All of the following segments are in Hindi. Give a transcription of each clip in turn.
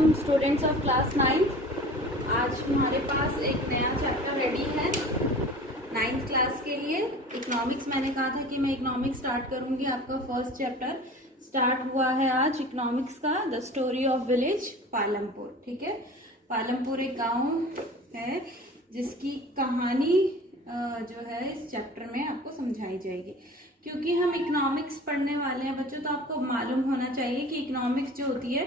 Welcome students of class 9। आज हमारे पास एक नया चैप्टर रेडी है 9th क्लास के लिए। इकोनॉमिक्स, मैंने कहा था कि मैं इकोनॉमिक्स स्टार्ट करूंगी। आपका फर्स्ट चैप्टर स्टार्ट हुआ है आज इकोनॉमिक्स का, the story of village Palampur. ठीक है, पालमपुर एक गांव है जिसकी कहानी जो है इस चैप्टर में आपको समझाई जाएगी। क्योंकि हम इकोनॉमिक्स पढ़ने वाले हैं बच्चों, तो आपको मालूम होना चाहिए कि इकोनॉमिक्स जो होती है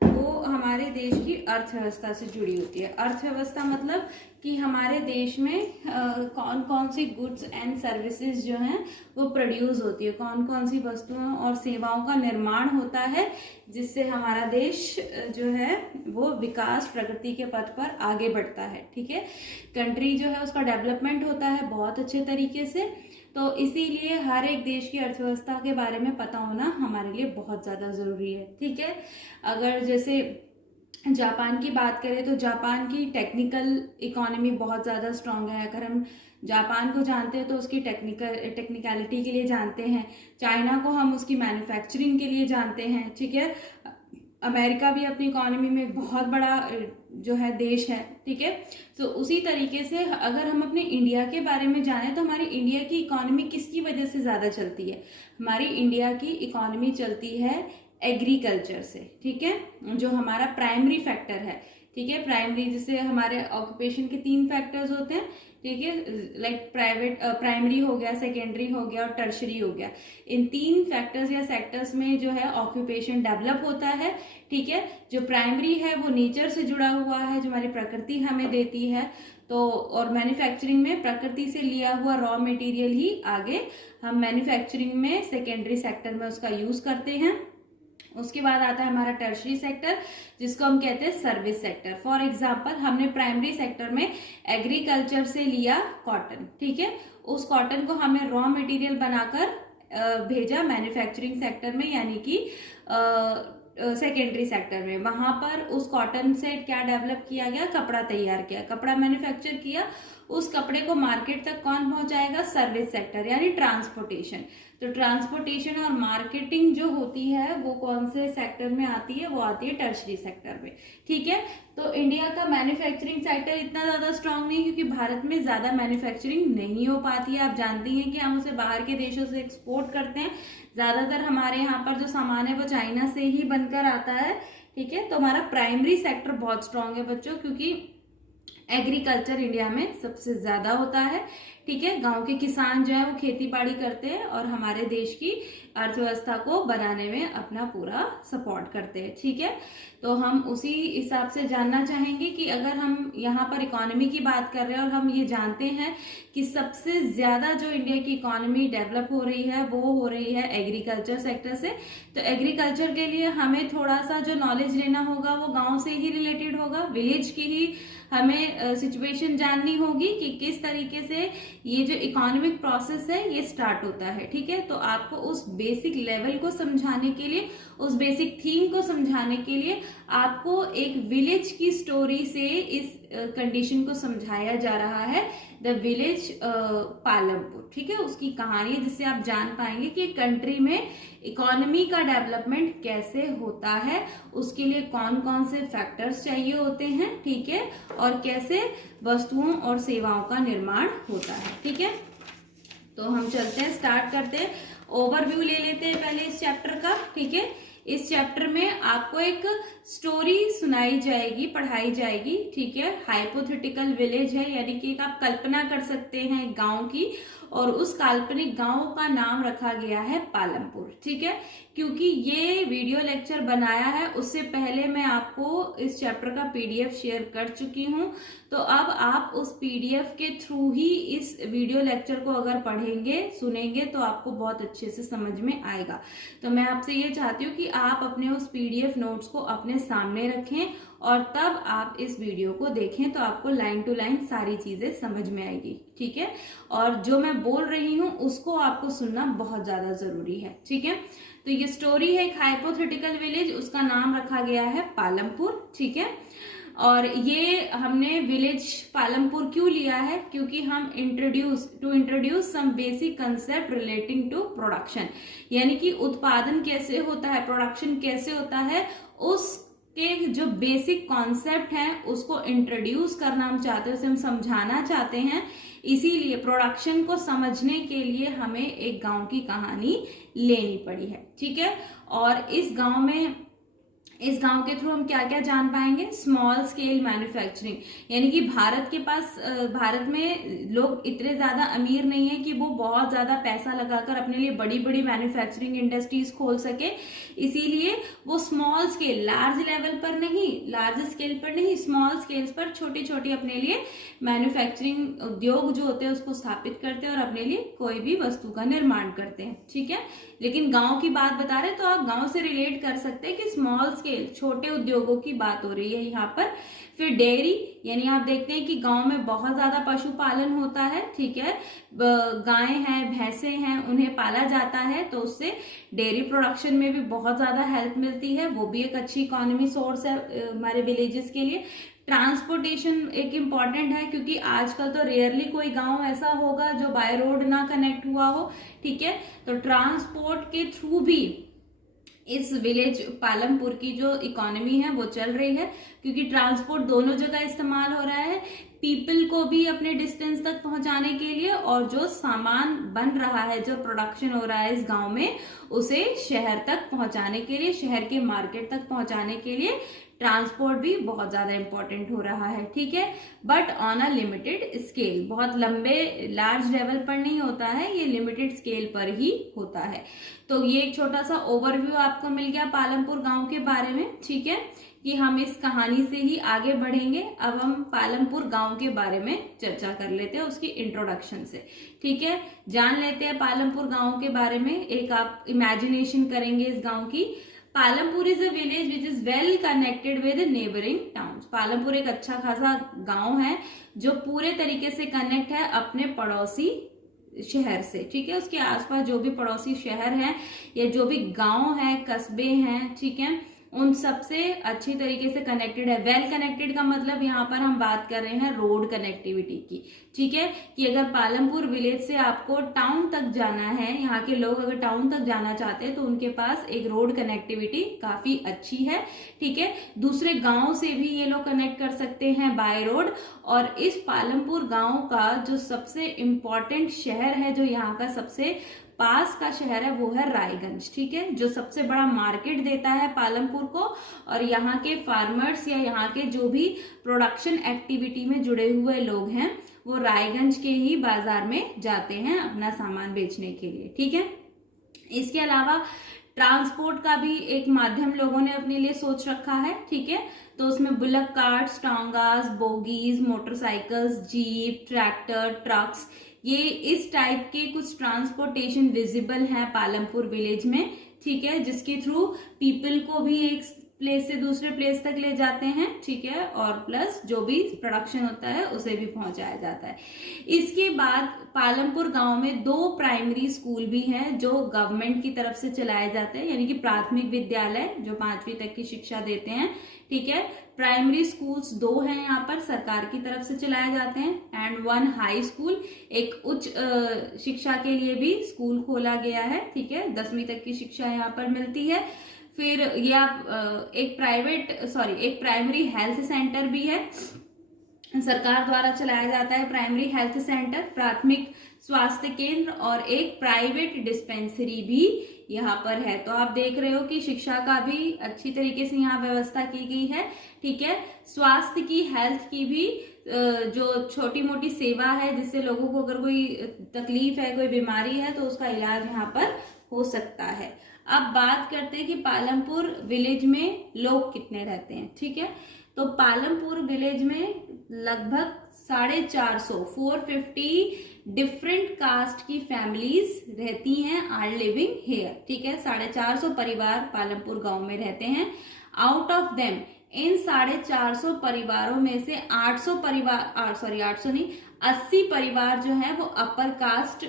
वो हमारे देश की अर्थव्यवस्था से जुड़ी होती है। अर्थव्यवस्था मतलब कि हमारे देश में कौन कौन सी गुड्स एंड सर्विसेज जो हैं वो प्रोड्यूस होती है, कौन कौन सी वस्तुओं और सेवाओं का निर्माण होता है जिससे हमारा देश जो है वो विकास प्रगति के पथ पर आगे बढ़ता है। ठीक है, कंट्री जो है उसका डेवलपमेंट होता है बहुत अच्छे तरीके से। तो इसीलिए हर एक देश की अर्थव्यवस्था के बारे में पता होना हमारे लिए बहुत ज़्यादा ज़रूरी है। ठीक है, अगर जैसे जापान की बात करें तो जापान की टेक्निकल इकोनॉमी बहुत ज़्यादा स्ट्रांग है। अगर हम जापान को जानते हैं तो उसकी टेक्निकलिटी के लिए जानते हैं। चाइना को हम उसकी मैन्युफैक्चरिंग के लिए जानते हैं। ठीक है, अमेरिका भी अपनी इकोनॉमी में एक बहुत बड़ा जो है देश है। ठीक है, तो उसी तरीके से अगर हम अपने इंडिया के बारे में जानें तो हमारी इंडिया की इकोनॉमी किसकी वजह से ज़्यादा चलती है? हमारी इंडिया की इकोनॉमी चलती है एग्रीकल्चर से। ठीक है, जो हमारा प्राइमरी फैक्टर है। ठीक है, प्राइमरी जिससे हमारे ऑक्यूपेशन के 3 फैक्टर्स होते हैं। ठीक है, लाइक प्राइमरी हो गया, सेकेंडरी हो गया और टर्शरी हो गया। इन 3 फैक्टर्स या सेक्टर्स में जो है ऑक्यूपेशन डेवलप होता है। ठीक है, जो प्राइमरी है वो नेचर से जुड़ा हुआ है, जो हमारी प्रकृति हमें देती है। तो और मैन्युफैक्चरिंग में प्रकृति से लिया हुआ रॉ मटेरियल ही आगे हम मैन्युफैक्चरिंग में सेकेंडरी सेक्टर में उसका यूज करते हैं। उसके बाद आता है हमारा टर्शरी सेक्टर जिसको हम कहते हैं सर्विस सेक्टर। फॉर एग्जांपल, हमने प्राइमरी सेक्टर में एग्रीकल्चर से लिया कॉटन। ठीक है, उस कॉटन को हमें रॉ मटेरियल बनाकर भेजा मैन्युफैक्चरिंग सेक्टर में, यानी कि सेकेंडरी सेक्टर में। वहां पर उस कॉटन से क्या डेवलप किया गया? कपड़ा तैयार किया, कपड़ा मैन्युफैक्चर किया। उस कपड़े को मार्केट तक कौन पहुंचाएगा? सर्विस सेक्टर यानी ट्रांसपोर्टेशन। तो ट्रांसपोर्टेशन और मार्केटिंग जो होती है वो कौन से सेक्टर में आती है? वो आती है टर्शरी सेक्टर में। ठीक है, तो इंडिया का मैन्युफैक्चरिंग सेक्टर इतना ज्यादा स्ट्रांग नहीं, क्योंकि भारत में ज्यादा मैन्युफैक्चरिंग नहीं हो पाती है। आप जानती हैं कि हम उसे बाहर के देशों से एक्सपोर्ट करते हैं। ज्यादातर हमारे यहाँ पर जो सामान है वो चाइना से ही बनकर आता है। ठीक है, तो हमारा प्राइमरी सेक्टर बहुत स्ट्रांग है बच्चों, क्योंकि एग्रीकल्चर इंडिया में सबसे ज्यादा होता है। ठीक है, गांव के किसान जो है वो खेती बाड़ी करते हैं और हमारे देश की अर्थव्यवस्था को बनाने में अपना पूरा सपोर्ट करते हैं। ठीक है, तो हम उसी हिसाब से जानना चाहेंगे कि अगर हम यहाँ पर इकोनॉमी की बात कर रहे हैं और हम ये जानते हैं कि सबसे ज्यादा जो इंडिया की इकोनॉमी डेवलप हो रही है वो हो रही है एग्रीकल्चर सेक्टर से। तो एग्रीकल्चर के लिए हमें थोड़ा सा जो नॉलेज लेना होगा वो गाँव से ही रिलेटेड होगा, विलेज की ही हमें सिचुएशन जाननी होगी कि किस तरीके से ये जो इकोनॉमिक प्रोसेस है ये स्टार्ट होता है। ठीक है, तो आपको उस बेसिक लेवल को समझाने के लिए, उस बेसिक थीम को समझाने के लिए आपको एक विलेज की स्टोरी से इस कंडीशन को समझाया जा रहा है, द विलेज पालमपुर। ठीक है, उसकी कहानी जिससे आप जान पाएंगे कि कंट्री में इकोनॉमी का डेवलपमेंट कैसे होता है, उसके लिए कौन कौन से फैक्टर्स चाहिए होते हैं। ठीक है, और कैसे वस्तुओं और सेवाओं का निर्माण होता है। ठीक है, तो हम चलते हैं, स्टार्ट करते हैं। ओवरव्यू ले लेते हैं पहले इस चैप्टर का। ठीक है, इस चैप्टर में आपको एक स्टोरी सुनाई जाएगी, पढ़ाई जाएगी। ठीक है, हाइपोथेटिकल विलेज है, यानी कि एक आप कल्पना कर सकते हैं गांव की, और उस काल्पनिक गांव का नाम रखा गया है पालमपुर। ठीक है, क्योंकि ये वीडियो लेक्चर बनाया है उससे पहले मैं आपको इस चैप्टर का पीडीएफ शेयर कर चुकी हूं। तो अब आप उस पीडीएफ के थ्रू ही इस वीडियो लेक्चर को अगर पढ़ेंगे, सुनेंगे तो आपको बहुत अच्छे से समझ में आएगा। तो मैं आपसे ये चाहती हूँ कि आप अपने उस पीडीएफ नोट्स को अपने सामने रखें और तब आप इस वीडियो को देखें, तो आपको लाइन टू लाइन सारी चीजें समझ में आएगी। ठीक है, और जो मैं बोल रही हूँ उसको आपको सुनना बहुत ज्यादा जरूरी है। ठीक है, तो ये स्टोरी है एक हाइपोथेटिकल विलेज, उसका नाम रखा गया है पालमपुर। ठीक है, और ये हमने विलेज पालमपुर क्यों लिया है? क्योंकि हम introduce some basic concept relating to production, यानी कि उत्पादन कैसे होता है, प्रोडक्शन कैसे होता है, उस के जो बेसिक कॉन्सेप्ट हैं उसको इंट्रोड्यूस करना हम चाहते हैं, उसे हम समझाना चाहते हैं। इसीलिए प्रोडक्शन को समझने के लिए हमें एक गांव की कहानी लेनी पड़ी है, ठीक है। और इस गांव के थ्रू हम क्या क्या जान पाएंगे, स्मॉल स्केल मैन्युफैक्चरिंग, यानी कि भारत में लोग इतने ज्यादा अमीर नहीं है कि वो बहुत ज्यादा पैसा लगाकर अपने लिए बड़ी बड़ी मैन्युफैक्चरिंग इंडस्ट्रीज खोल सके। इसीलिए वो स्मॉल स्केल, लार्ज स्केल पर नहीं, स्मॉल स्केल्स पर छोटी छोटी अपने लिए मैन्युफैक्चरिंग उद्योग जो होते हैं उसको स्थापित करते हैं और अपने लिए कोई भी वस्तु का निर्माण करते हैं, ठीक है। लेकिन गांव की बात बता रहे तो आप गांव से रिलेट कर सकते हैं कि स्मॉल स्केल, छोटे उद्योगों की बात हो रही है यहाँ पर। फिर डेयरी, यानी आप देखते हैं कि गांव में बहुत ज्यादा पशुपालन होता है, ठीक है। गायें हैं, भैंसे हैं, उन्हें पाला जाता है, तो उससे डेयरी प्रोडक्शन में भी बहुत ज्यादा हेल्प मिलती है, वो भी एक अच्छी इकोनॉमी सोर्स है हमारे विलेजेस के लिए। ट्रांसपोर्टेशन एक इम्पॉर्टेंट है, क्योंकि आजकल तो रेयरली कोई गांव ऐसा होगा जो बाय रोड ना कनेक्ट हुआ हो, ठीक है। तो ट्रांसपोर्ट के थ्रू भी इस विलेज पालमपुर की जो इकोनॉमी है वो चल रही है, क्योंकि ट्रांसपोर्ट दोनों जगह इस्तेमाल हो रहा है, पीपल को भी अपने डिस्टेंस तक पहुंचाने के लिए, और जो सामान बन रहा है, जो प्रोडक्शन हो रहा है इस गांव में, उसे शहर तक पहुंचाने के लिए, शहर के मार्केट तक पहुंचाने के लिए ट्रांसपोर्ट भी बहुत ज्यादा इंपॉर्टेंट हो रहा है, ठीक है। But on a limited scale, बहुत लंबे लार्ज लेवल पर नहीं होता है, ये लिमिटेड स्केल पर ही होता है। तो ये एक छोटा सा ओवरव्यू आपको मिल गया पालमपुर गांव के बारे में, ठीक है, कि हम इस कहानी से ही आगे बढ़ेंगे। अब हम पालमपुर गांव के बारे में चर्चा कर लेते हैं, उसकी इंट्रोडक्शन से, ठीक है। जान लेते हैं पालमपुर गांव के बारे में, एक आप इमेजिनेशन करेंगे इस गांव की। Palampur is a village which is well connected with neighbouring towns. Palampur एक अच्छा खासा गांव है जो पूरे तरीके से कनेक्ट है अपने पड़ोसी शहर से, ठीक है। उसके आसपास जो भी पड़ोसी शहर हैं या जो भी गांव है, कस्बे हैं, ठीक है, उन सबसे अच्छी तरीके से कनेक्टेड है। वेल कनेक्टेड का मतलब यहाँ पर हम बात कर रहे हैं रोड कनेक्टिविटी की, ठीक है, कि अगर पालमपुर विलेज से आपको टाउन तक जाना है, यहाँ के लोग अगर टाउन तक जाना चाहते हैं तो उनके पास एक रोड कनेक्टिविटी काफी अच्छी है, ठीक है। दूसरे गांव से भी ये लोग कनेक्ट कर सकते हैं बाय रोड। और इस पालमपुर गांव का जो सबसे इम्पोर्टेंट शहर है, जो यहाँ का सबसे पास का शहर है, वो है रायगंज, ठीक है, जो सबसे बड़ा मार्केट देता है पालमपुर को। और यहाँ के फार्मर्स या यहाँ के जो भी प्रोडक्शन एक्टिविटी में जुड़े हुए लोग हैं वो रायगंज के ही बाजार में जाते हैं अपना सामान बेचने के लिए, ठीक है। इसके अलावा ट्रांसपोर्ट का भी एक माध्यम लोगों ने अपने लिए सोच रखा है, ठीक है। तो उसमें bullock carts, tongas, bogies, motorcycles, jeep, tractor, trucks, ये इस टाइप के कुछ ट्रांसपोर्टेशन विजिबल है पालमपुर विलेज में, ठीक है, जिसके थ्रू पीपल को भी एक प्लेस से दूसरे प्लेस तक ले जाते हैं, ठीक है, और प्लस जो भी प्रोडक्शन होता है उसे भी पहुंचाया जाता है। इसके बाद पालमपुर गांव में 2 प्राइमरी स्कूल भी हैं जो गवर्नमेंट की तरफ से चलाए जाते हैं, यानी कि प्राथमिक विद्यालय जो 5वीं तक की शिक्षा देते हैं, ठीक है। प्राइमरी स्कूल्स 2 हैं यहाँ पर, सरकार की तरफ से चलाए जाते हैं, एंड 1 हाई स्कूल, एक उच्च शिक्षा के लिए भी स्कूल खोला गया है, ठीक है, 10वीं तक की शिक्षा यहाँ पर मिलती है। फिर ये आप एक प्राइमरी हेल्थ सेंटर भी है, सरकार द्वारा चलाया जाता है प्राइमरी हेल्थ सेंटर, प्राथमिक स्वास्थ्य केंद्र, और एक प्राइवेट डिस्पेंसरी भी यहाँ पर है। तो आप देख रहे हो कि शिक्षा का भी अच्छी तरीके से यहाँ व्यवस्था की गई है, ठीक है। स्वास्थ्य की, हेल्थ की भी जो छोटी मोटी सेवा है, जिससे लोगों को अगर कोई तकलीफ है, कोई बीमारी है, तो उसका इलाज यहाँ पर हो सकता है। अब बात करते हैं कि पालमपुर विलेज में लोग कितने रहते हैं, ठीक है। तो पालमपुर विलेज में लगभग 450 डिफरेंट कास्ट की फैमिलीज रहती हैं, आर लिविंग हेयर, ठीक है। 450 परिवार पालमपुर गांव में रहते हैं। आउट ऑफ देम, इन 450 परिवारों में से 80 परिवार जो है वो अपर कास्ट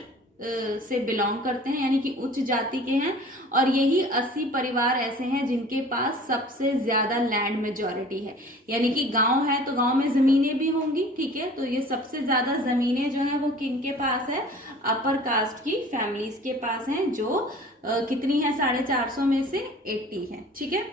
से बिलोंग करते हैं, यानी कि उच्च जाति के हैं, और यही 80 परिवार ऐसे हैं जिनके पास सबसे ज्यादा लैंड मेजॉरिटी है, यानी कि गांव है तो गांव में जमीनें भी होंगी, ठीक है। तो ये सबसे ज्यादा जमीनें जो हैं वो किनके पास है, अपर कास्ट की फैमिलीज के पास हैं, जो कितनी है 450 में से 80 है, ठीक है।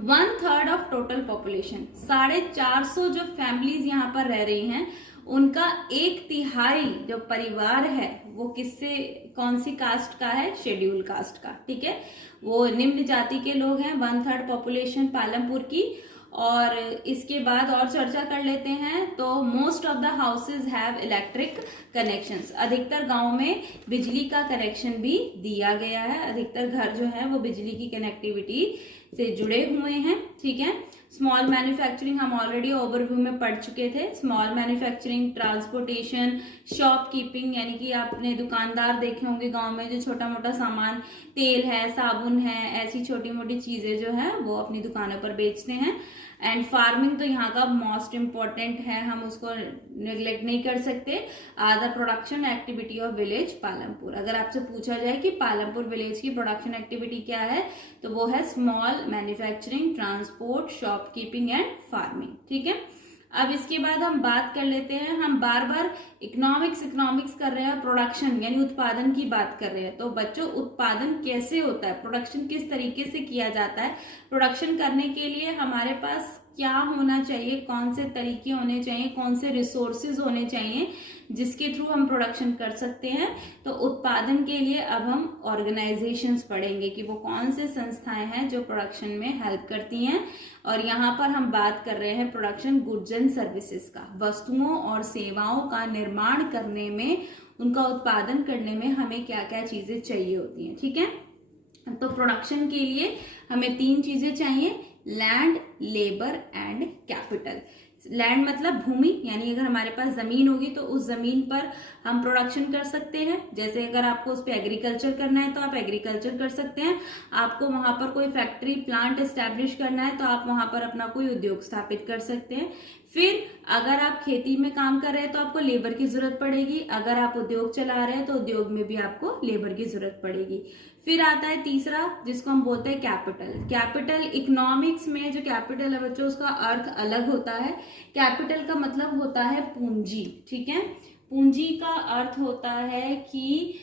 1/3 ऑफ टोटल पॉपुलेशन, 450 जो फैमिलीज यहाँ पर रह रही हैं, उनका 1/3 जो परिवार है वो किससे, कौन सी कास्ट का है, शेड्यूल कास्ट का, ठीक है, वो निम्न जाति के लोग हैं, 1/3 पॉपुलेशन पालमपुर की। और इसके बाद और चर्चा कर लेते हैं। तो most of the houses have electric connections, अधिकतर गांव में बिजली का कनेक्शन भी दिया गया है, अधिकतर घर जो है वो बिजली की कनेक्टिविटी से जुड़े हुए हैं, ठीक है। स्मॉल मैन्युफैक्चरिंग हम ऑलरेडी ओवरव्यू में पढ़ चुके थे। स्मॉल मैन्युफैक्चरिंग, ट्रांसपोर्टेशन, शॉपकीपिंग, यानी कि आपने दुकानदार देखे होंगे गांव में जो छोटा मोटा सामान, तेल है, साबुन है, ऐसी छोटी मोटी चीजें जो है वो अपनी दुकानों पर बेचते हैं। एंड फार्मिंग तो यहाँ का मोस्ट इम्पोर्टेंट है, हम उसको निगलेक्ट नहीं कर सकते। The production activity of village Palampur, अगर आपसे पूछा जाए कि पालमपुर विलेज की प्रोडक्शन एक्टिविटी क्या है, तो वो है small manufacturing, transport, shopkeeping and farming, ठीक है। अब इसके बाद हम बात कर लेते हैं, हम बार बार इकोनॉमिक्स कर रहे हैं, प्रोडक्शन यानी उत्पादन की बात कर रहे हैं। तो बच्चों, उत्पादन कैसे होता है, प्रोडक्शन किस तरीके से किया जाता है, प्रोडक्शन करने के लिए हमारे पास क्या होना चाहिए, कौन से तरीके होने चाहिए, कौन से रिसोर्सेज होने चाहिए जिसके थ्रू हम प्रोडक्शन कर सकते हैं। तो उत्पादन के लिए अब हम ऑर्गेनाइजेशंस पढ़ेंगे कि वो कौन से संस्थाएं हैं जो प्रोडक्शन में हेल्प करती हैं। और यहाँ पर हम बात कर रहे हैं प्रोडक्शन गुड्स एंड सर्विसेज का, वस्तुओं और सेवाओं का निर्माण करने में, उनका उत्पादन करने में हमें क्या क्या चीजें चाहिए होती हैं, ठीक है। तो प्रोडक्शन के लिए हमें 3 चीजें चाहिए, land, labour and capital. Land मतलब भूमि, यानी अगर हमारे पास जमीन होगी तो उस जमीन पर हम प्रोडक्शन कर सकते हैं। जैसे अगर आपको उस पर एग्रीकल्चर करना है तो आप एग्रीकल्चर कर सकते हैं, आपको वहां पर कोई फैक्ट्री प्लांट एस्टैब्लिश करना है तो आप वहां पर अपना कोई उद्योग स्थापित कर सकते हैं। फिर अगर आप खेती में काम कर रहे हैं तो आपको लेबर की जरूरत पड़ेगी, अगर आप उद्योग चला रहे हैं तो उद्योग में भी आपको लेबर की जरूरत पड़ेगी। फिर आता है तीसरा, जिसको हम बोलते हैं कैपिटल। कैपिटल इकोनॉमिक्स में जो कैपिटल है बच्चों, उसका अर्थ अलग होता है। कैपिटल का मतलब होता है पूंजी, ठीक है। पूंजी का अर्थ होता है कि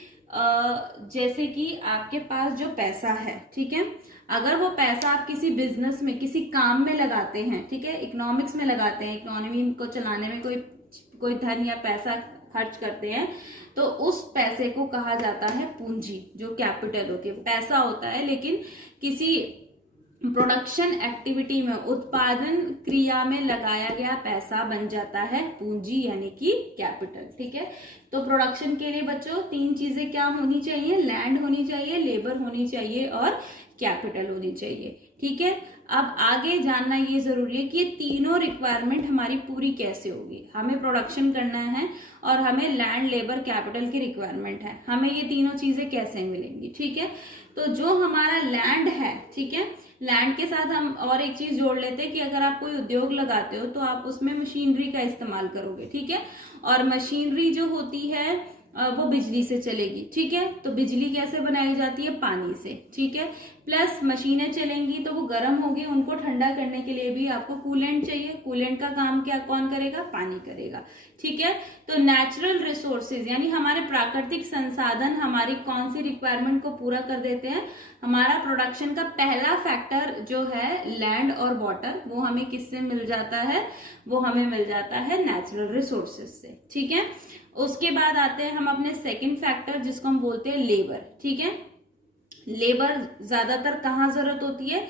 जैसे कि आपके पास जो पैसा है, ठीक है, अगर वो पैसा आप किसी बिजनेस में, किसी काम में लगाते हैं, ठीक है, इकोनॉमिक्स में लगाते हैं, इकोनॉमी को चलाने में कोई धन या पैसा खर्च करते हैं, तो उस पैसे को कहा जाता है पूंजी, जो कैपिटल होती है। पैसा होता है लेकिन किसी प्रोडक्शन एक्टिविटी में, उत्पादन क्रिया में लगाया गया पैसा बन जाता है पूंजी, यानी कि कैपिटल, ठीक है। तो प्रोडक्शन के लिए बच्चों 3 चीजें क्या होनी चाहिए, लैंड होनी चाहिए, लेबर होनी चाहिए और कैपिटल होनी चाहिए, ठीक है। अब आगे जानना ये जरूरी है कि ये तीनों रिक्वायरमेंट हमारी पूरी कैसे होगी। हमें प्रोडक्शन करना है और हमें लैंड, लेबर, कैपिटल की रिक्वायरमेंट है, हमें ये तीनों चीजें कैसे मिलेंगी, ठीक है। तो जो हमारा लैंड है, ठीक है, लैंड के साथ हम और एक चीज जोड़ लेते हैं कि अगर आप कोई उद्योग लगाते हो तो आप उसमें मशीनरी का इस्तेमाल करोगे, ठीक है, और मशीनरी जो होती है वो बिजली से चलेगी, ठीक है। तो बिजली कैसे बनाई जाती है, पानी से, ठीक है। प्लस मशीनें चलेंगी तो वो गर्म होगी, उनको ठंडा करने के लिए भी आपको कूलेंट चाहिए। कूलेंट का काम क्या कौन करेगा, पानी करेगा, ठीक है। तो नेचुरल रिसोर्सेज यानी हमारे प्राकृतिक संसाधन हमारी कौन सी रिक्वायरमेंट को पूरा कर देते हैं। हमारा प्रोडक्शन का पहला फैक्टर जो है लैंड और वाटर, वो हमें किससे मिल जाता है, वो हमें मिल जाता है नेचुरल रिसोर्सेज से, ठीक है। उसके बाद आते हैं हम अपने सेकंड फैक्टर, जिसको हम बोलते हैं लेबर, ठीक है। लेबर ज्यादातर कहाँ जरूरत होती है,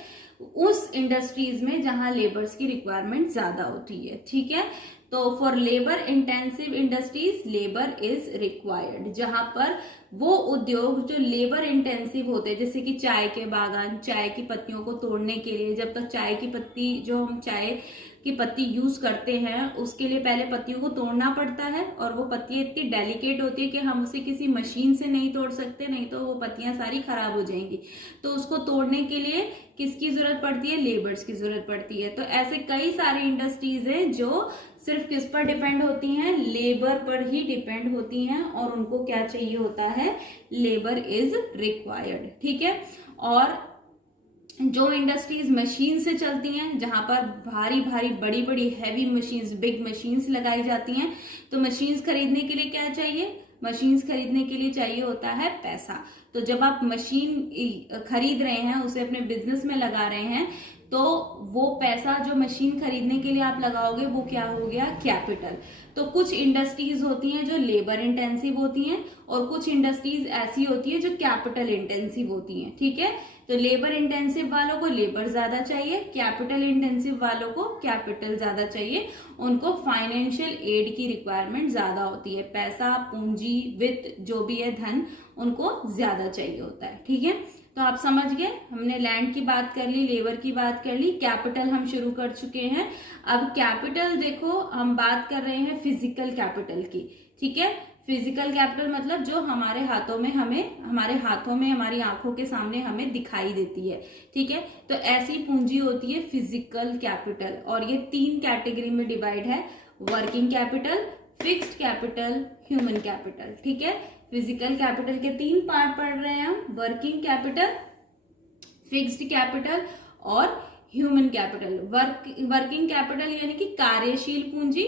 उस इंडस्ट्रीज में जहां लेबर्स की रिक्वायरमेंट ज्यादा होती है, ठीक है। तो for labour intensive industries labour is required, जहां पर वो उद्योग जो लेबर इंटेंसिव होते हैं, जैसे कि चाय के बागान, चाय की पत्तियों को तोड़ने के लिए, जब तक चाय की पत्ती, जो हम चाय की पत्ती यूज करते हैं उसके लिए पहले पत्तियों को तोड़ना पड़ता है, और वो पत्तियां इतनी डेलिकेट होती है कि हम उसे किसी मशीन से नहीं तोड़ सकते, नहीं तो वो पत्तियां सारी खराब हो जाएंगी। तो उसको तोड़ने के लिए किसकी जरूरत पड़ती है, लेबर्स की जरूरत पड़ती है। तो ऐसे कई सारी इंडस्ट्रीज हैं जो सिर्फ किस पर डिपेंड होती हैं, लेबर पर ही डिपेंड होती हैं, और उनको क्या चाहिए होता है, लेबर इज रिक्वायर्ड, ठीक है। और जो इंडस्ट्रीज मशीन से चलती हैं, जहां पर भारी भारी बड़ी बड़ी हैवी मशीन्स, बिग मशीन्स लगाई जाती हैं, तो मशीन्स खरीदने के लिए क्या चाहिए, मशीन्स खरीदने के लिए चाहिए होता है पैसा। तो जब आप मशीन खरीद रहे हैं, उसे अपने बिजनेस में लगा रहे हैं, तो वो पैसा जो मशीन खरीदने के लिए आप लगाओगे वो क्या हो गया, कैपिटल। तो कुछ इंडस्ट्रीज होती हैं जो लेबर इंटेंसिव होती हैं और कुछ इंडस्ट्रीज ऐसी होती है जो कैपिटल इंटेंसिव होती हैं, ठीक है। तो लेबर इंटेंसिव वालों को लेबर ज्यादा चाहिए, कैपिटल इंटेंसिव वालों को कैपिटल ज्यादा चाहिए, उनको फाइनेंशियल एड की रिक्वायरमेंट ज्यादा होती है, पैसा, पूंजी, वित्त जो भी है, धन, उनको ज्यादा चाहिए होता है, ठीक है। तो आप समझ गए, हमने लैंड की बात कर ली, लेबर की बात कर ली, कैपिटल हम शुरू कर चुके हैं। अब कैपिटल देखो, हम बात कर रहे हैं फिजिकल कैपिटल की, ठीक है। फिजिकल कैपिटल मतलब जो हमारे हाथों में हमारी आंखों के सामने हमें दिखाई देती है, ठीक है। तो ऐसी पूंजी होती है फिजिकल कैपिटल, और ये 3 कैटेगरी में डिवाइड है, working capital, fixed capital, human capital, ठीक है। फिजिकल कैपिटल के 3 पार्ट पढ़ रहे हैं हम, वर्किंग कैपिटल, फिक्स्ड कैपिटल और ह्यूमन कैपिटल। वर्किंग कैपिटल यानी कि कार्यशील पूंजी,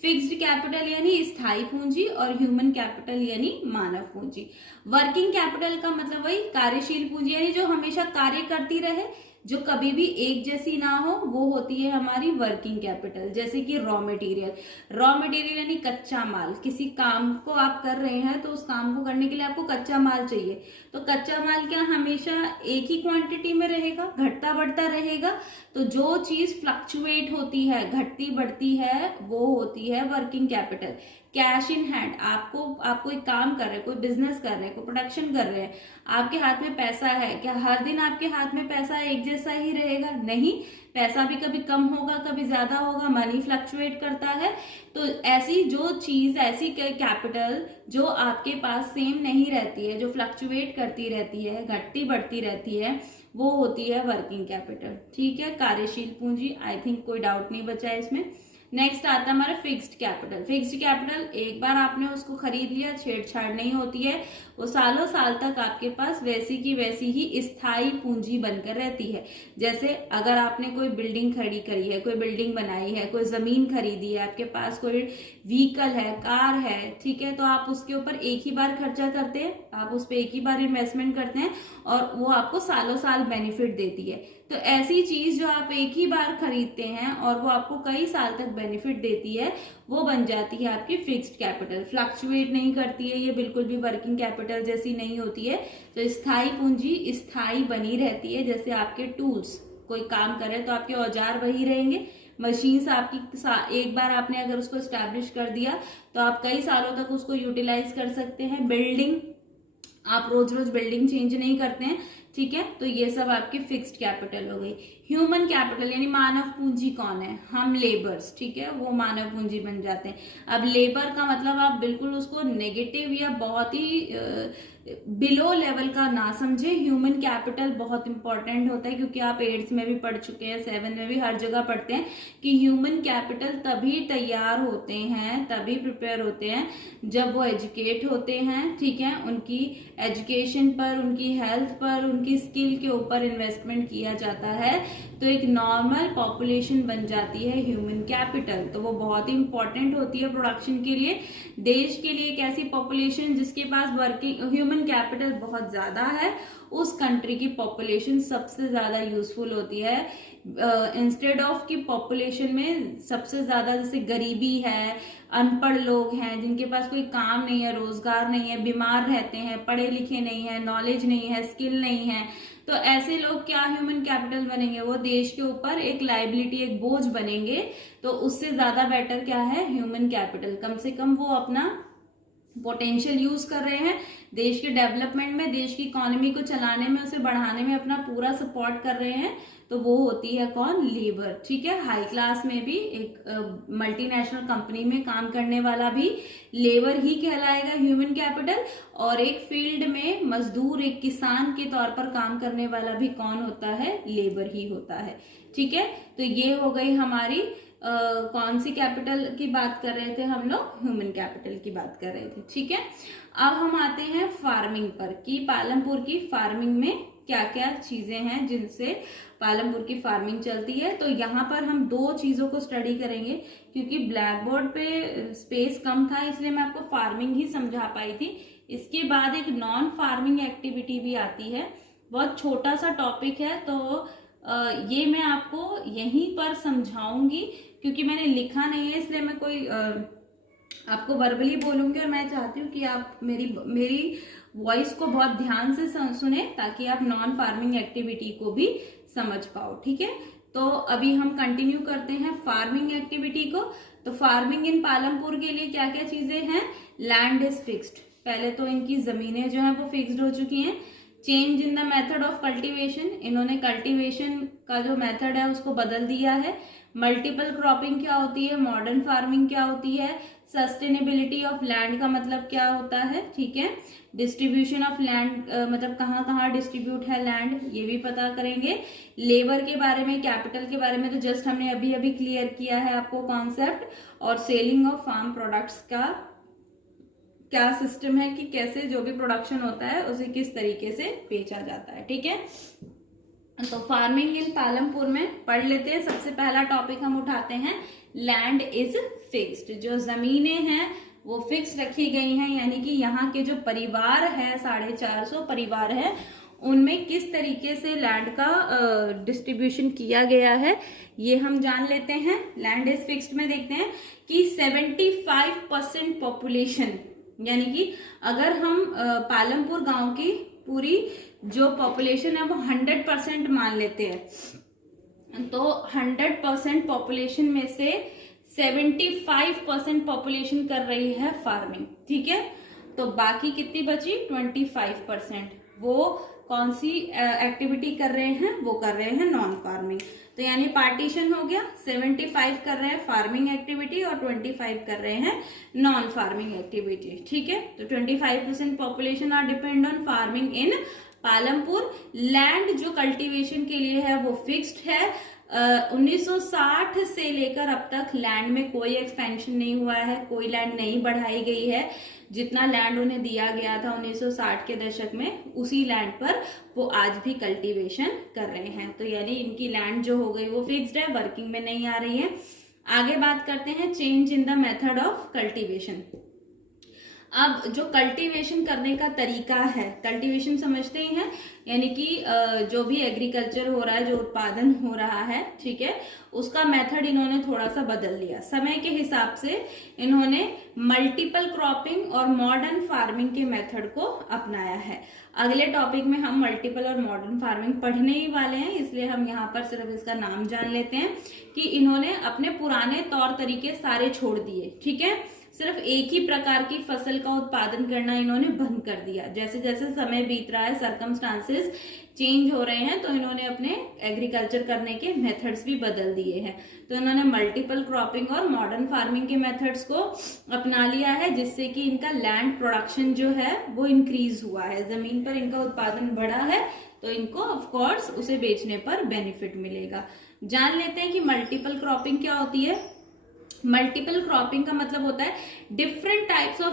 फिक्स्ड कैपिटल यानी स्थायी पूंजी, और ह्यूमन कैपिटल यानी मानव पूंजी। वर्किंग कैपिटल का मतलब वही कार्यशील पूंजी यानी जो हमेशा कार्य करती रहे, जो कभी भी एक जैसी ना हो, वो होती है हमारी वर्किंग कैपिटल। जैसे कि रॉ मटेरियल यानी कच्चा माल, किसी काम को आप कर रहे हैं तो उस काम को करने के लिए आपको कच्चा माल चाहिए, तो कच्चा माल क्या हमेशा एक ही क्वांटिटी में रहेगा, घटता बढ़ता रहेगा। तो जो चीज फ्लक्चुएट होती है, घटती बढ़ती है, वो होती है working capital. Cash in hand, आप कोई काम कर रहे हैं, कोई बिजनेस कर रहे हैं, कोई प्रोडक्शन कर रहे हैं, आपके हाथ में पैसा है, क्या हर दिन आपके हाथ में पैसा एक जैसा ही रहेगा? नहीं, पैसा भी कभी कम होगा, कभी ज्यादा होगा, मनी फ्लक्चुएट करता है। तो ऐसी जो चीज, ऐसी कैपिटल जो आपके पास सेम नहीं रहती है, जो फ्लक्चुएट करती रहती है, घटती बढ़ती रहती है, वो होती है वर्किंग कैपिटल, ठीक है। कार्यशील पूंजी, आई थिंक कोई डाउट नहीं बचा है इसमें। नेक्स्ट आता है हमारा फिक्स्ड कैपिटल। फिक्स्ड कैपिटल एक बार आपने उसको खरीद लिया, छेड़छाड़ नहीं होती है, वो सालों साल तक आपके पास वैसी की वैसी ही स्थायी पूंजी बनकर रहती है। जैसे अगर आपने कोई बिल्डिंग खड़ी करी है, कोई बिल्डिंग बनाई है, कोई जमीन खरीदी है, आपके पास कोई व्हीकल है, कार है, ठीक है, तो आप उसके ऊपर एक ही बार खर्चा करते हैं, आप उस पर एक ही बार इन्वेस्टमेंट करते हैं और वो आपको सालों साल बेनिफिट देती है। तो ऐसी चीज जो आप एक ही बार खरीदते हैं और वो आपको कई साल तक बेनिफिट देती है, वो बन जाती है आपकी फिक्स्ड कैपिटल। फ्लक्चुएट नहीं करती है, ये बिल्कुल भी वर्किंग कैपिटल जैसी नहीं होती है। तो स्थायी पूंजी स्थायी बनी रहती है। जैसे आपके टूल्स, कोई काम करे तो आपके औजार वही रहेंगे, मशीन्स आपकी एक बार आपने अगर उसको स्टैब्लिश कर दिया तो आप कई सालों तक उसको यूटिलाइज कर सकते हैं। बिल्डिंग, आप रोज रोज बिल्डिंग चेंज नहीं करते हैं, ठीक है। तो ये सब आपकी फिक्स्ड कैपिटल हो गई। ह्यूमन कैपिटल यानी मानव पूंजी कौन है? हम लेबर्स, ठीक है, वो मानव पूंजी बन जाते हैं। अब लेबर का मतलब आप बिल्कुल उसको नेगेटिव या बहुत ही बिलो लेवल का ना समझे। ह्यूमन कैपिटल बहुत इंपॉर्टेंट होता है, क्योंकि आप 8th में भी पढ़ चुके हैं, 7 में भी, हर जगह पढ़ते हैं कि ह्यूमन कैपिटल तभी तैयार होते हैं, तभी प्रिपेयर होते हैं जब वो एजुकेट होते हैं, ठीक है। उनकी एजुकेशन पर, उनकी हेल्थ पर, उनकी स्किल के ऊपर इन्वेस्टमेंट किया जाता है, तो एक नॉर्मल पॉपुलेशन बन जाती है ह्यूमन कैपिटल। तो वो बहुत ही इंपॉर्टेंट होती है प्रोडक्शन के लिए। देश के लिए एक ऐसी पॉपुलेशन जिसके पास वर्किंग ह्यूमन कैपिटल बहुत ज्यादा है, उस कंट्री की पॉपुलेशन सबसे ज्यादा यूजफुल होती है। इंस्टेड ऑफ की पॉपुलेशन में सबसे ज्यादा जैसे गरीबी है, अनपढ़ लोग हैं, जिनके पास कोई काम नहीं है, रोजगार नहीं है, बीमार रहते हैं, पढ़े लिखे नहीं है, नॉलेज नहीं है, स्किल नहीं है, तो ऐसे लोग क्या ह्यूमन कैपिटल बनेंगे? वो देश के ऊपर एक लाइबिलिटी, एक बोझ बनेंगे। तो उससे ज्यादा बेटर क्या है? Human capital. कम से कम वो अपना पोटेंशियल यूज कर रहे हैं, देश के डेवलपमेंट में, देश की इकोनॉमी को चलाने में, उसे बढ़ाने में अपना पूरा सपोर्ट कर रहे हैं। तो वो होती है कौन? लेबर, ठीक है। हाई क्लास में भी एक मल्टीनेशनल कंपनी में काम करने वाला भी लेबर ही कहलाएगा, ह्यूमन कैपिटल। और एक फील्ड में मजदूर, एक किसान के तौर पर काम करने वाला भी कौन होता है? लेबर ही होता है, ठीक है। तो ये हो गई हमारी कौन सी कैपिटल की बात कर रहे थे हम लोग? ह्यूमन कैपिटल की बात कर रहे थे, ठीक है। अब हम आते हैं फार्मिंग पर, कि पालमपुर की फार्मिंग में क्या क्या चीजें हैं जिनसे पालमपुर की फार्मिंग चलती है। तो यहाँ पर हम 2 चीजों को स्टडी करेंगे, क्योंकि ब्लैक बोर्ड पे स्पेस कम था, इसलिए मैं आपको फार्मिंग ही समझा पाई थी। इसके बाद एक नॉन फार्मिंग एक्टिविटी भी आती है, बहुत छोटा सा टॉपिक है, तो ये मैं आपको यहीं पर समझाऊंगी, क्योंकि मैंने लिखा नहीं है इसलिए मैं कोई आपको वर्बली बोलूंगी, और मैं चाहती हूँ कि आप मेरी वॉइस को बहुत ध्यान से सुने ताकि आप नॉन फार्मिंग एक्टिविटी को भी समझ पाओ। ठीक है, तो अभी हम कंटिन्यू करते हैं फार्मिंग एक्टिविटी को। तो फार्मिंग इन पालमपुर के लिए क्या क्या चीजें हैं? लैंड इज फिक्स्ड, पहले तो इनकी जमीनें जो है वो फिक्स्ड हो चुकी हैं। Change in the method of cultivation, इन्होंने कल्टीवेशन का जो मेथड है उसको बदल दिया है। मल्टीपल क्रॉपिंग क्या होती है, मॉडर्न फार्मिंग क्या होती है, सस्टेनेबिलिटी ऑफ लैंड का मतलब क्या होता है, ठीक है, डिस्ट्रीब्यूशन ऑफ लैंड मतलब कहाँ कहाँ डिस्ट्रीब्यूट है लैंड, ये भी पता करेंगे। लेबर के बारे में, कैपिटल के बारे में तो जस्ट हमने अभी अभी क्लियर किया है आपको कॉन्सेप्ट। और सेलिंग ऑफ फार्म प्रोडक्ट्स का क्या सिस्टम है कि कैसे जो भी प्रोडक्शन होता है उसे किस तरीके से बेचा जाता है। ठीक है, तो फार्मिंग इन पालमपुर में पढ़ लेते हैं। सबसे पहला टॉपिक हम उठाते हैं, लैंड इज फिक्स्ड। जो जमीनें हैं वो फिक्स रखी गई हैं, यानी कि यहाँ के जो परिवार है 450 परिवार है उनमें किस तरीके से लैंड का डिस्ट्रीब्यूशन किया गया है ये हम जान लेते हैं। लैंड इज फिक्स्ड में देखते हैं कि 75% पॉपुलेशन, यानी कि अगर हम पालमपुर गांव की पूरी जो पॉपुलेशन है वो 100% मान लेते हैं, तो 100% पॉपुलेशन में से 75% पॉपुलेशन कर रही है फार्मिंग। ठीक है, तो बाकी कितनी बची? 25%। वो कौन सी एक्टिविटी कर रहे हैं? वो कर रहे हैं नॉन फार्मिंग। तो यानी पार्टीशन हो गया, 75 कर रहे हैं फार्मिंग एक्टिविटी और 25 कर रहे हैं नॉन फार्मिंग एक्टिविटी। ठीक है, तो 25% population are depend on farming in Palampur. Land जो कल्टीवेशन के लिए है वो फिक्स्ड है। 1960 से लेकर अब तक लैंड में कोई एक्सपेंशन नहीं हुआ है, कोई लैंड नहीं बढ़ाई गई है। जितना लैंड उन्हें दिया गया था 1960 के दशक में, उसी लैंड पर वो आज भी कल्टीवेशन कर रहे हैं। तो यानी इनकी लैंड जो हो गई वो फिक्स्ड है, वर्किंग में नहीं आ रही है। आगे बात करते हैं change in the method of cultivation. अब जो कल्टीवेशन करने का तरीका है, कल्टीवेशन समझते ही हैं, यानी कि जो भी एग्रीकल्चर हो रहा है, जो उत्पादन हो रहा है, ठीक है, उसका मेथड इन्होंने थोड़ा सा बदल लिया। समय के हिसाब से इन्होंने मल्टीपल क्रॉपिंग और मॉडर्न फार्मिंग के मेथड को अपनाया है। अगले टॉपिक में हम मल्टीपल और मॉडर्न फार्मिंग पढ़ने ही वाले हैं, इसलिए हम यहाँ पर सिर्फ इसका नाम जान लेते हैं कि इन्होंने अपने पुराने तौर तरीके सारे छोड़ दिए। ठीक है, सिर्फ एक ही प्रकार की फसल का उत्पादन करना इन्होंने बंद कर दिया। जैसे जैसे समय बीत रहा है, सर्कमस्टांसेस चेंज हो रहे हैं, तो इन्होंने अपने एग्रीकल्चर करने के मेथड्स भी बदल दिए हैं। तो इन्होंने मल्टीपल क्रॉपिंग और मॉडर्न फार्मिंग के मेथड्स को अपना लिया है, जिससे कि इनका लैंड प्रोडक्शन जो है वो इंक्रीज हुआ है, जमीन पर इनका उत्पादन बढ़ा है, तो इनको ऑफ कोर्स उसे बेचने पर बेनिफिट मिलेगा। जान लेते हैं कि मल्टीपल क्रॉपिंग क्या होती है। मल्टीपल क्रॉपिंग का मतलब होता है different types of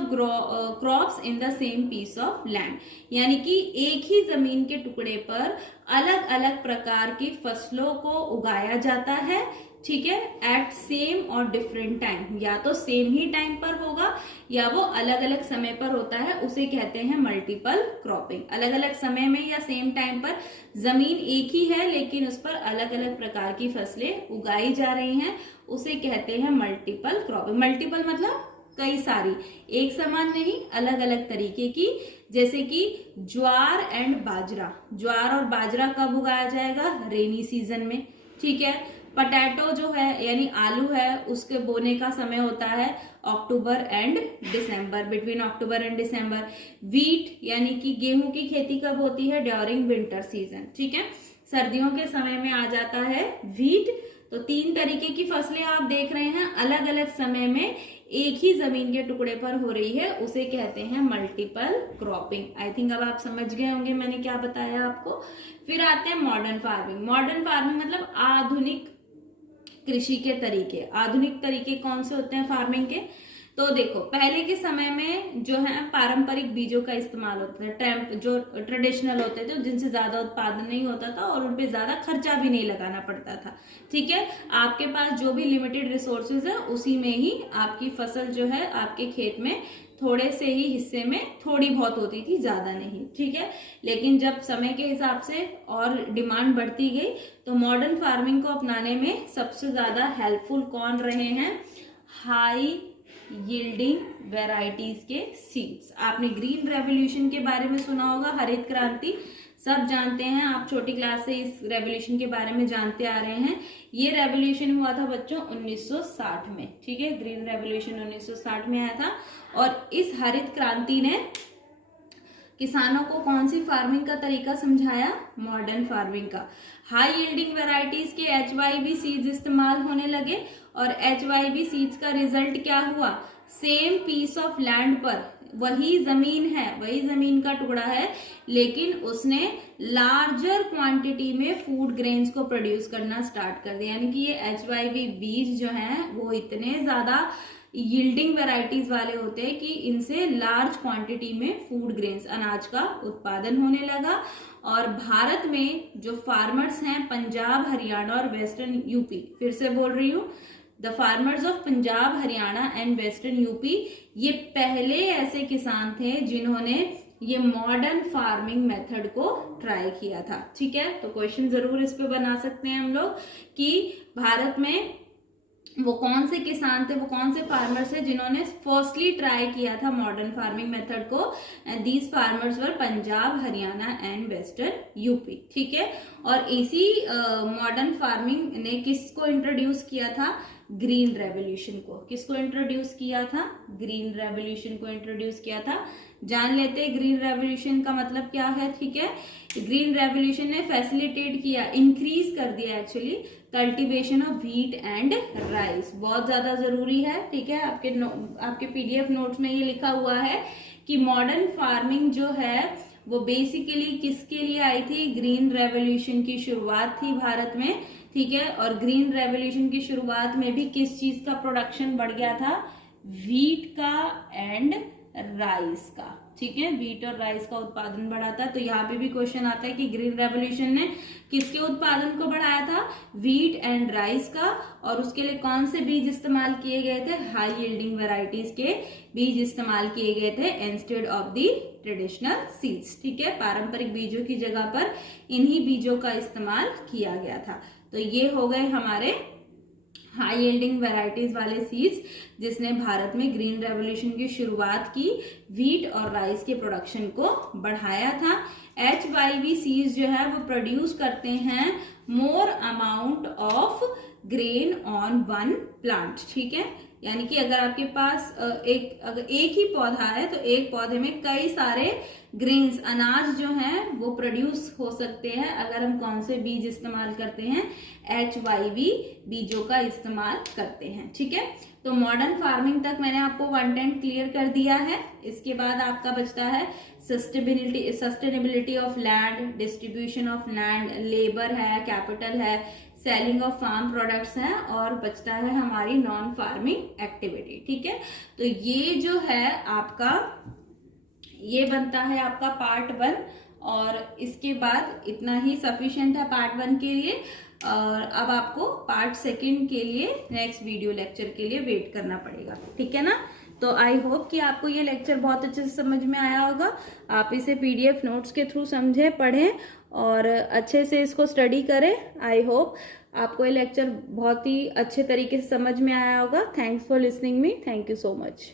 crops in the same piece of land, यानी कि एक ही जमीन के टुकड़े पर अलग अलग प्रकार की फसलों को उगाया जाता है। ठीक है, एट सेम और डिफरेंट टाइम, या तो सेम ही टाइम पर होगा या वो अलग अलग समय पर होता है, उसे कहते हैं मल्टीपल क्रॉपिंग। अलग अलग समय में या सेम टाइम पर जमीन एक ही है लेकिन उस पर अलग अलग प्रकार की फसलें उगाई जा रही हैं, उसे कहते हैं मल्टीपल क्रॉपिंग। मल्टीपल मतलब कई सारी, एक समान नहीं, अलग अलग तरीके की। जैसे कि ज्वार एंड बाजरा, ज्वार और बाजरा कब उगाया जाएगा? रेनी सीजन में। ठीक है, पटैटो जो है यानी आलू है, उसके बोने का समय होता है October and December, between October and December. Wheat यानी कि गेहूं की खेती कब होती है? During winter season. ठीक है, सर्दियों के समय में आ जाता है वीट। तो 3 तरीके की फसलें आप देख रहे हैं, अलग अलग समय में एक ही जमीन के टुकड़े पर हो रही है, उसे कहते हैं मल्टीपल क्रॉपिंग। आई थिंक अब आप समझ गए होंगे मैंने क्या बताया आपको। फिर आते हैं मॉडर्न फार्मिंग। मॉडर्न फार्मिंग मतलब आधुनिक कृषि के तरीके। आधुनिक तरीके कौन से होते हैं फार्मिंग के? तो देखो, पहले के समय में जो है पारंपरिक बीजों का इस्तेमाल होता था, जो ट्रेडिशनल होते थे, जिनसे ज्यादा उत्पादन नहीं होता था और उनपे ज्यादा खर्चा भी नहीं लगाना पड़ता था। ठीक है, आपके पास जो भी लिमिटेड रिसोर्सेज है उसी में ही आपकी फसल जो है आपके खेत में थोड़े से ही हिस्से में थोड़ी बहुत होती थी, ज्यादा नहीं, ठीक है। लेकिन जब समय के हिसाब से और डिमांड बढ़ती गई तो मॉडर्न फार्मिंग को अपनाने में सबसे ज्यादा हेल्पफुल कौन रहे हैं? हाई यील्डिंग वेराइटीज के सीड्स। आपने ग्रीन रेवोल्यूशन के बारे में सुना होगा, हरित क्रांति, सब जानते हैं, आप छोटी क्लास से इस रेवोल्यूशन के बारे में जानते आ रहे हैं। ये रेवोल्यूशन हुआ था बच्चों 1960 में, ठीक है, ग्रीन रेवोल्यूशन 1960 में आया था। और इस हरित क्रांति ने किसानों को कौन सी फार्मिंग का तरीका समझाया? मॉडर्न फार्मिंग का। हाई यील्डिंग वेराइटीज के HYV सीड्स इस्तेमाल होने लगे और HYV सीड्स का रिजल्ट क्या हुआ? सेम पीस ऑफ लैंड पर, वही जमीन है, वही जमीन का टुकड़ा है, लेकिन उसने लार्जर क्वांटिटी में फूड ग्रेन्स को प्रोड्यूस करना स्टार्ट कर दिया। यानी कि ये HYV बीज जो हैं वो इतने ज्यादा यील्डिंग वेराइटीज वाले होते हैं कि इनसे लार्ज क्वांटिटी में फूड ग्रेन्स, अनाज का उत्पादन होने लगा। और भारत में जो फार्मर्स हैं, पंजाब, हरियाणा और वेस्टर्न यूपी, फिर से बोल रही हूँ, the farmers of Punjab, Haryana and western UP, ये पहले ऐसे किसान थे जिन्होंने ये मॉडर्न फार्मिंग मेथड को ट्राई किया था, ठीक है। तो क्वेश्चन जरूर इस पे बना सकते हैं हम लोग कि भारत में वो कौन से किसान थे, वो कौन से फार्मर्स थे जिन्होंने फर्स्टली ट्राई किया था मॉडर्न फार्मिंग मेथड को। These farmers were Punjab, Haryana and western UP, ठीक है। और इसी मॉडर्न फार्मिंग ने किसको इंट्रोड्यूस किया था? ग्रीन रेवोल्यूशन को। किसको इंट्रोड्यूस किया था? ग्रीन रेवोल्यूशन को इंट्रोड्यूस किया था। जान लेते हैं ग्रीन रेवोल्यूशन का मतलब क्या है, ठीक है। ग्रीन रेवोल्यूशन ने फैसिलिटेट किया, इंक्रीज कर दिया actually cultivation of wheat and rice. बहुत ज्यादा जरूरी है, ठीक है। आपके PDF नोट्स में ये लिखा हुआ है कि मॉडर्न फार्मिंग जो है वो बेसिकली किसके लिए आई थी? ग्रीन रेवोल्यूशन की शुरुआत थी भारत में, ठीक है। और ग्रीन रेवोल्यूशन की शुरुआत में भी किस चीज का प्रोडक्शन बढ़ गया था? व्हीट का एंड राइस का, ठीक है। व्हीट और राइस का उत्पादन बढ़ा था। तो यहाँ पे भी क्वेश्चन आता है कि ग्रीन रेवोल्यूशन ने किसके उत्पादन को बढ़ाया था? व्हीट एंड राइस का। और उसके लिए कौन से बीज इस्तेमाल किए गए थे? हाई यील्डिंग वेराइटीज के बीज इस्तेमाल किए गए थे instead of the traditional seeds, ठीक है। पारंपरिक बीजों की जगह पर इन्हीं बीजों का इस्तेमाल किया गया था। तो ये हो गए हमारे हाई यील्डिंग वेराइटीज वाले सीड्स जिसने भारत में ग्रीन रेवोल्यूशन की शुरुआत की, व्हीट और राइस के प्रोडक्शन को बढ़ाया था। HYV सीड्स जो है वो प्रोड्यूस करते हैं more amount of grain on one plant, ठीक है। यानी कि अगर आपके पास अगर एक ही पौधा है तो एक पौधे में कई सारे ग्रेन्स, अनाज जो हैं वो प्रोड्यूस हो सकते हैं अगर हम कौन से बीज इस्तेमाल करते हैं? HYV बीजों का इस्तेमाल करते हैं, ठीक है। तो मॉडर्न फार्मिंग तक मैंने आपको कंटेंट क्लियर कर दिया है। इसके बाद आपका बचता है sustainability of land, distribution of land, labour है, कैपिटल है, सेलिंग ऑफ फार्म प्रोडक्ट्स हैं, और बचता है हमारी नॉन फार्मिंग एक्टिविटी, ठीक है। तो ये जो है आपका, ये बनता है आपका पार्ट 1, और इसके बाद इतना ही सफिशिएंट है पार्ट 1 के लिए। और अब आपको पार्ट 2 के लिए नेक्स्ट वीडियो लेक्चर के लिए वेट करना पड़ेगा, ठीक है ना। तो आई होप कि आपको ये लेक्चर बहुत अच्छे से समझ में आया होगा। आप इसे PDF नोट्स के थ्रू समझें, पढ़ें और अच्छे से इसको स्टडी करें। आई होप आपको ये लेक्चर बहुत ही अच्छे तरीके से समझ में आया होगा। Thanks for listening me. Thank you so much.